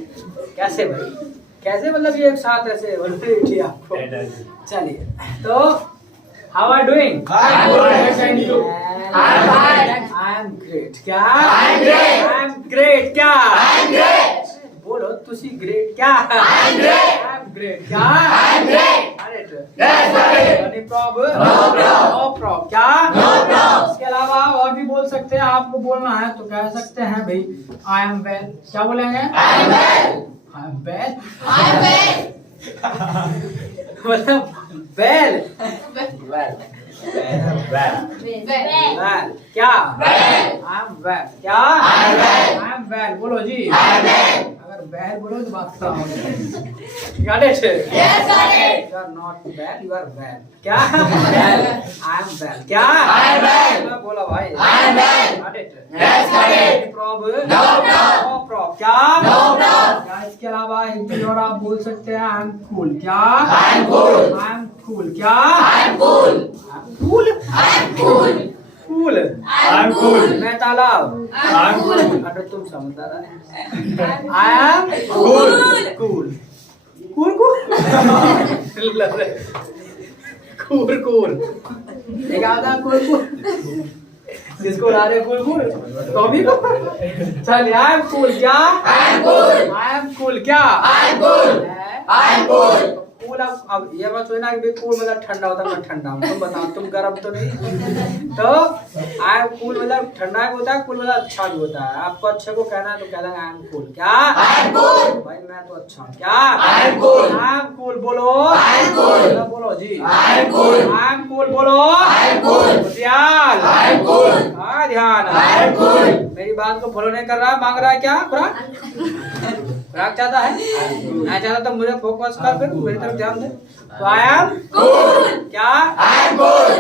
कैसे भाई, कैसे मतलब ये एक साथ ऐसे बोलते ही आपको। चलिए तो how are doing? I am good, and you? I am fine. I am great. क्या? I am great. I am great. क्या? I am great. बोलो तुसी ग्रेट। क्या? I am great. I am great. क्या? I am great. Yes, got it. Any problem? No problem. No problem. क्या? No problem. इसके अलावा और भी बोल सकते हैं, आपको बोलना है तो कह सकते हैं भाई आई एम वेल। क्या बोलेंगे? I am well. I am well I am well. मतलब वेल Well. वेल। क्या? Well. I am well. क्या? I am well. I am well. बोलो जी। I am well. अगर वेल बोलो तो बात खत्म हो जाएगी। Got it? Yes, got it. You are not well, you are well. क्या? Well. I am well. क्या? I am well. बोला भाई। I am well. Got it? Yes, got it. Any problem? No problem. No problem. क्या? No problem. क्या इसके अलावा एक चीज और आप बोल सकते हैं I am cool। क्या? I am cool. I am cool। क्या? I am cool. I am cool? I am cool. Cool. I am cool. मैं तालाब। I am cool. अरे तुम समझदार है। I am Cool. cool. Cool cool cool एक आता कूल कूल जिसको उड़ा रहे कूल कूल टॉमी को। चल आई एम कूल। क्या? I am cool. I am cool. क्या? I am cool. I am cool. Cool. अब ये बात सोचना कि कूल मतलब ठंडा होता है, मैं ठंडा हूँ, तुम बताओ तुम गर्म तो नहीं। तो आई एम कूल मतलब ठंडा भी होता है, कूल मतलब अच्छा भी होता है। आपको अच्छे को कहना है तो कह देंगे आई एम कूल। क्या? I am cool. भाई मैं तो अच्छा हूँ। क्या? I am cool. I am cool. बोलो I am cool. बोलो जी। I am cool. I am cool. बोलो I am cool. ध्यान। I am cool. हाँ ध्यान। I am cool. मेरी बात को फॉलो नहीं कर रहा, मांग रहा है क्या? खुराक चाहता है? नहीं चाहता तो मुझे फोकस कर, फिर मेरी तरफ ध्यान दे। तो आई एम Cool. क्या? I am cool.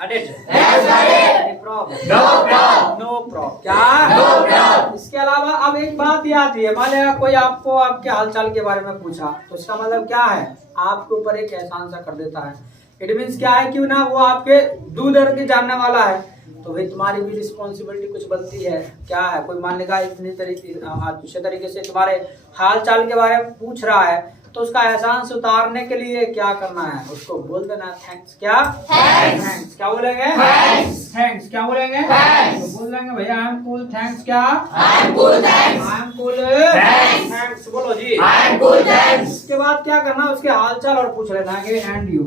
Got it? Yes, got it. Any problem? No problem. No problem. क्या? No problem. इसके अलावा अब एक बात याद है, मान लिया कोई आपको आपके हालचाल के बारे में पूछा तो इसका मतलब क्या है? आपके ऊपर एक एहसान सा कर देता है। इट मीन्स क्या है, क्यों ना वो आपके दूर दर के जानने वाला है तो भाई तुम्हारी भी रिस्पॉन्सिबिलिटी कुछ बनती है। क्या है, कोई मान लेगा इतनी अच्छे तरीके से तुम्हारे हाल चाल के बारे में पूछ रहा है तो उसका एहसान से उतारने के लिए क्या करना है? उसको बोल देना थैंक्स। क्या? Thanks. थैंक्स। क्या बोलेंगे? Thanks. थैंक्स। क्या बोलेंगे? Thanks. तो बोल देंगे भैया आई एम कूल थैंक्स। क्या? I am cool. Thanks. I am cool Thanks. Thanks. बोलो जी। I am cool. Thanks. उसके बाद क्या करना, उसके हालचाल और पूछ लेना है कि एंड यू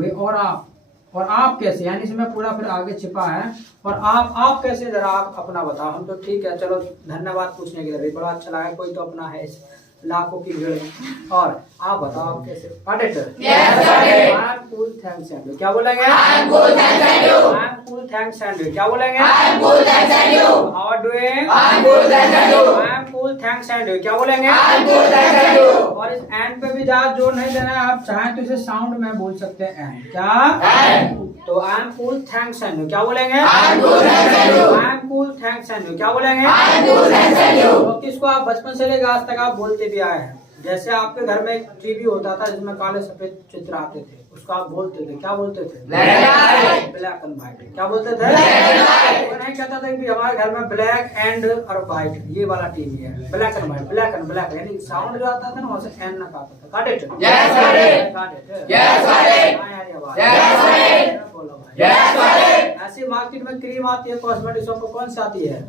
और आप कैसे, यानी इसमें पूरा फिर आगे छिपा है। और आप कैसे, जरा आप अपना बताओ। हम तो ठीक है चलो धन्यवाद पूछने के लिए, बड़ा अच्छा लगा, कोई तो अपना है इस लाखों की भीड़ में। और आप बताओ आप कैसे? Yes, got it. I am cool thanks and you. क्या बोलेंगे? I am cool. Thanks and you. I am cool thanks and you. क्या बोलेंगे? I am cool. Thanks and you. How are doing? I am cool. Thanks and you. I am cool thanks and you. क्या बोलेंगे? I am cool. Thanks and you. और इस and पे भी ज्यादा जोर नहीं देना है, आप चाहें तो इसे साउंड में बोल सकते हैं एंड। क्या? And. तो आई am cool thanks and you. क्या बोलेंगे? I am cool. Thanks and you. I am cool thanks and you. क्या बोलेंगे? I am cool. Thanks and you. तो इसको आप बचपन से लेकर आज तक आप बोलते भी आए हैं। जैसे आपके घर में एक टीवी होता था जिसमें काले सफेद चित्र आते थे, उसको आप बोलते थे, क्या बोलते थे? Black and white. Black and white. क्या बोलते थे? Black and white. वो नहीं कहता था कि हमारे घर में ब्लैक एंड और व्हाइट ये वाला टीवी है, black and white, black and black, यानी साउंड जो आता था ना वहाँ से एन ना आता था। Got it? Yes, got it. Got it? Yes, got it. हाँ यार ये बात। Yes, got it. बोलो भाई। Yes, got it. ऐसी मार्केट में क्रीम आती है कॉस्मेटिक्स को, कौन सी आती है?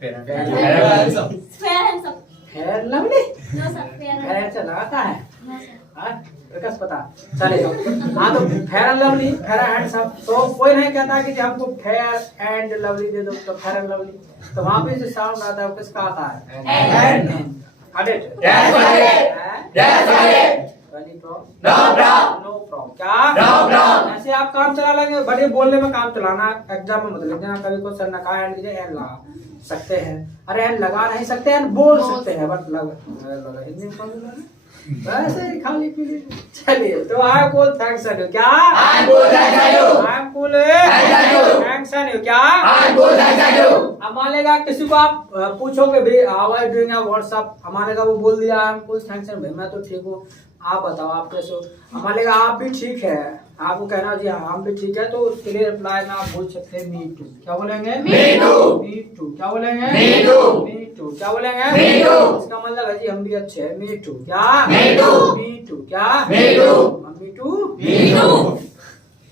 Fair handsome. Fair lovely. No sir, fair fair handsome. से लगाता है। No चले तो हाँ तो fair and lovely, fair and सब, तो कोई नहीं कहता कि हमको फेयर एंड लवली दे दो तो फेयर एंड लवली, तो वहाँ पे जो साउंड आता है वो किसका आता है? And. Yes, No problem. No problem. क्या? No problem. ऐसे आप काम चला लेंगे, बड़े बोलने में काम चलाना, एग्जाम में मत लिख देना कभी को सर ने कहा एंड कीजिए, एंड लगा सकते हैं, अरे एंड लगा नहीं सकते, एंड बोल सकते हैं, बट लगा हिंदी में वैसे ही खाली पीली। चलिए तो I cool thanks and you. क्या? I'm good, thanks and you. I am cool Thanks and you. Thanks and you. क्या? I'm good, thanks and you. अब मान लेगा किसी को आप पूछोगे भी हाउ आर यू डूइंग या व्हाट्सअप, हमारे का वो बोल दिया आई एम कूल थैंक्स एंड भाई मैं तो ठीक हूँ, आप बताओ आप कैसे हो। हमारे लेगा आप भी ठीक है, आपको कहना जी हाँ हम भी ठीक है, तो उसके लिए रिप्लाई में आप बोल सकते हैं मी टू। क्या बोलेंगे? Me too. Me too. क्या बोलेंगे? Me too. Me too. क्या बोलेंगे? Me too. इसका मतलब है जी हम भी अच्छे हैं। Me too. क्या? Me too. Me too. क्या? Me too. Mummy too. Me too.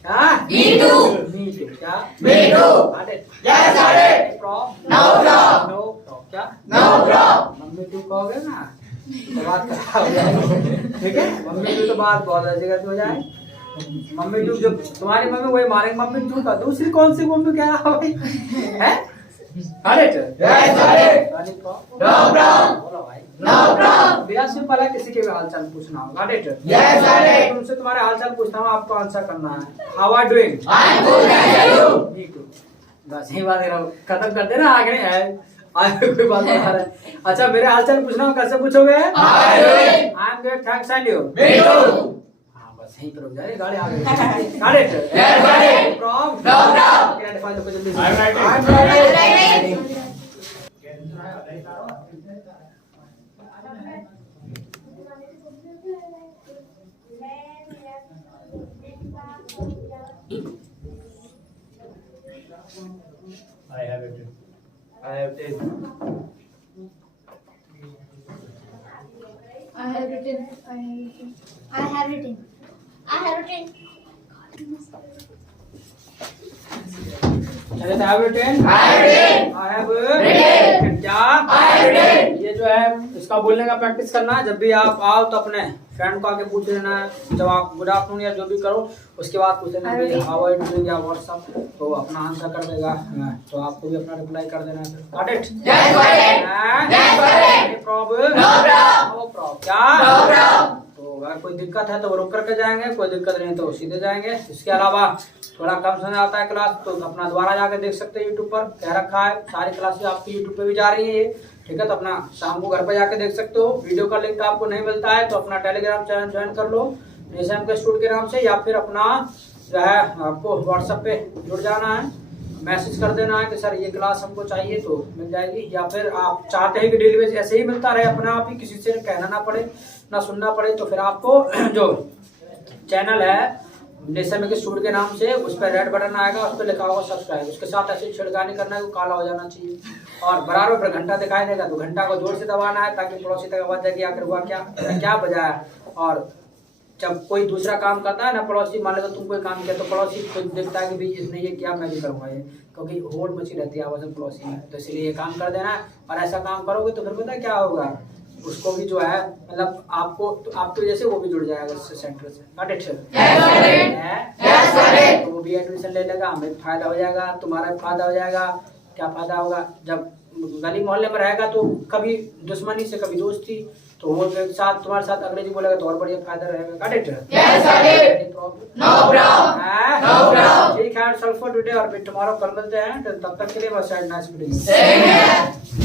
क्या? Me too. Me too. क्या? Me too. Got it? Yes, got it. Problem? No problem. No problem. क्या? No problem. मम्मी टू कहोगे ना तो बात खराब हो जाएगी, ठीक है? मम्मी टू तो बात बहुत अच्छी करती हो जाए। मम्मी टू जब तुम्हारी मम्मी वही मारेंगे मम्मी टू का, दूसरी कौन सी मम्मी क्या भाई है? अरे Yes, got it. No problem. बोलो भाई। No problem. बिना सिंपल है, किसी के भी हालचाल पूछना होगा। Yes, got it. तुमसे तुम्हारे हालचाल पूछना हो, आपको आंसर करना है how are doing. I'm good, thanks and you. Me too. बस यही बात करो, खत्म कर देना, आगे नहीं है आगे कोई बात बता रहा है। अच्छा मेरे हालचाल पूछना हो, कैसे पूछोगे? How are you doing? I am good thanks and you. Me too. हाँ बस यहीं पर रुक जा रही गाड़ी आ गई। got it? Yes, got it. Problem? No problem. Okay, identify the question, please. I'm writing. I'm writing. I have it. I have it. I have written. I have written. I have written. चलिए तो I have written. I have written. I have Written. क्या? I have written. ये जो है इसका बोलने का practice करना है। जब भी आप आओ तो अपने फ्रेंड को आके पूछ लेना है, जब आप गुड आफ्टरनून या जो भी करो उसके बाद पूछ लेना कि हाउ आर यू डूइंग या व्हाट्सअप, तो अपना आंसर कर देगा। तो आपको भी अपना रिप्लाई कर देना है। Got it? Yes, got it. Yes, got it. Any problem? No problem. No problem. क्या? No problem. तो अगर कोई दिक्कत है तो वो रुक करके जाएंगे, कोई दिक्कत नहीं तो सीधे जाएंगे। इसके अलावा थोड़ा कम समझ आता है क्लास तो अपना दोबारा जाके देख सकते हैं, यूट्यूब पर कह रखा है, सारी क्लासेस आपकी यूट्यूब पे भी जा रही है, ठीक है? तो अपना शाम को घर पे जाके देख सकते हो। वीडियो का लिंक आपको नहीं मिलता है तो अपना टेलीग्राम चैनल ज्वाइन कर लो निशान के स्टूड के नाम से, या फिर अपना जो है आपको व्हाट्सएप पे जुड़ जाना है, मैसेज कर देना है कि सर ये क्लास हमको चाहिए तो मिल जाएगी, या फिर आप चाहते हैं कि डेली बेस ऐसे ही मिलता रहे अपने आप ही, किसी से कहना ना पड़े ना सुनना पड़े, तो फिर आपको जो चैनल है निशान के स्टूड के नाम से उस पर रेड बटन आएगा, उस पर लिखा होगा सब्सक्राइब, उसके साथ ऐसे छिड़कानी करना है वो काला हो जाना चाहिए, और बराबर पर घंटा दिखाई देगा तो घंटा को जोर से दबाना है ताकि पड़ोसी तक आवाज जाए कि आखिर हुआ क्या, क्या बजाया। और जब कोई दूसरा काम करता है ना पड़ोसी, मान लो तुम कोई काम किया तो पड़ोसी को देखता है कि भाई इसने ये किया मैं भी करूँगा ये, क्योंकि होड़ मची रहती है आवाज़ में पड़ोसी में, तो इसलिए ये काम कर देना है। और ऐसा काम करोगे तो फिर पता है क्या होगा, उसको भी जो है मतलब आपको तो आपकी वजह से वो भी जुड़ जाएगा इससे सेंटर से। Got it? Yes, got it. तो वो भी एडमिशन ले लेगा, हमें भी फायदा हो जाएगा, तुम्हारा भी फायदा हो जाएगा। क्या फायदा होगा, जब गली मोहल्ले में रहेगा तो कभी दुश्मनी से कभी दोस्ती, तो वो एक साथ तुम्हारे साथ अंग्रेजी बोलेगा तो और बढ़िया फायदा रहेगा। Got it? Yes, got it. No problem. No problem. ठीक है, सल्फर टुडे और फिर टुमारो कल मिलते हैं, तो तब तक के लिए बस नाइस मीटिंग। Same here.